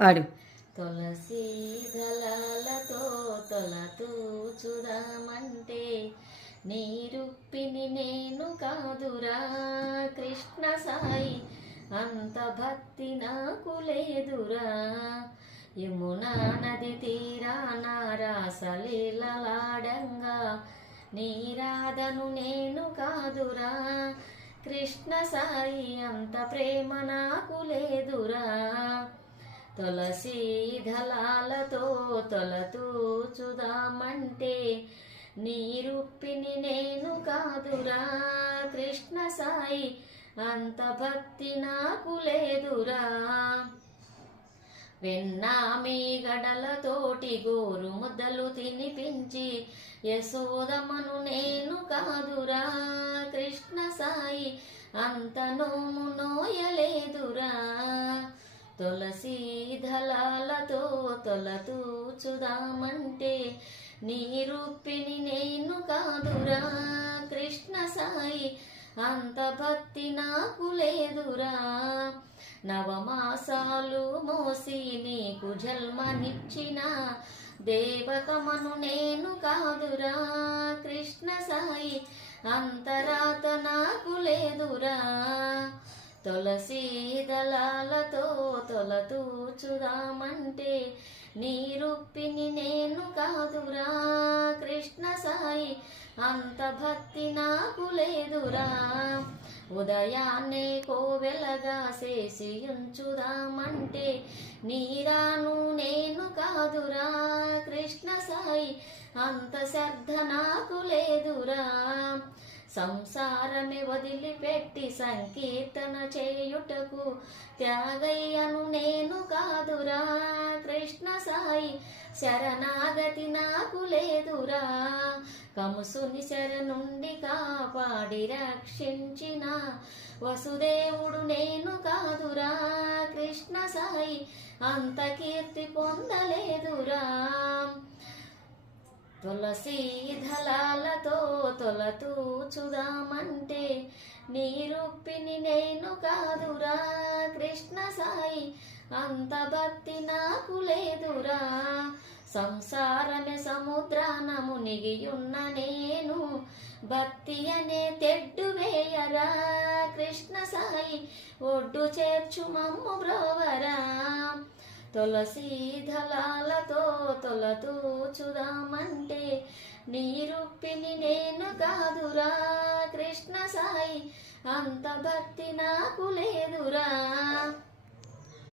పాడు. తులసి దళాలతో తొలతూచుదామంటే నీ రుప్పిని నేను కాదురా కృష్ణ సాయి, అంత భక్తి నాకు లేదురా. యమునా నది తీరాన రాసలీలలాడంగా నీ రాధను నేను కాదురా కృష్ణ సాయి, అంత ప్రేమ నాకు లేదురా. తులసి దళాలతో తొలతూచుదామంటే నీ రుప్పిని నేను కాదురా కృష్ణ సాయి, అంత భక్తి నాకు లేదురా. వెన్నామి గడలతోటి గోరు ముద్దలు తినిపించి యశోదమ్మను నేను కాదురా కృష్ణ సాయి, అంత నోము నోయలేదురా. తులసి దళాలతో తొలతూచుదామంటే నీ రూపిని నేను కాదురా కృష్ణ సాయి, అంత భక్తి నాకు లేదురా. నవమాసాలు మోసి నీకు జన్మనిచ్చిన దేవకమను నేను కాదురా కృష్ణ సాయి, అంతరాత నాకు లేదురా. తులసి దళాలతో తొలతూచుదామంటే నీ రుప్పిని నేను కాదురా కృష్ణ సాయి, అంత భక్తి నాకు లేదురా. ఉదయాన్నే కోవెలగా చేసి ఉంచుదామంటే నీరాను నేను కాదురా కృష్ణ సాయి, అంత శ్రద్ధ నాకు లేదురా. సంసారమే వదిలిపెట్టి సంకీర్తన చేయుటకు త్యాగయ్యను నేను కాదురా కృష్ణ సాయి, శరణాగతి నాకు లేదురా. కంసుని శరణుండి కాపాడి రక్షించిన వసుదేవుడు నేను కాదురా కృష్ణ సాయి, అంత కీర్తి పొందలేదురా. తులసి దళాలతో తొలతూచుదామంటే నీ రుప్పిని నేను కాదురా కృష్ణ సాయి, అంత భక్తి నాకు లేదురా. సంసారమే సముద్రాన మునిగియున్న నేను భక్తి అనే తెడ్డు వేయరా కృష్ణ సాయి, ఒడ్డు చేర్చు మమ్ము బ్రోవరా. తులసి దళాలతో తొలతూచుదామంటే నీ రుప్పిని నేను కాదురా కృష్ణ సాయి, అంత భక్తి నాకు లేదురా.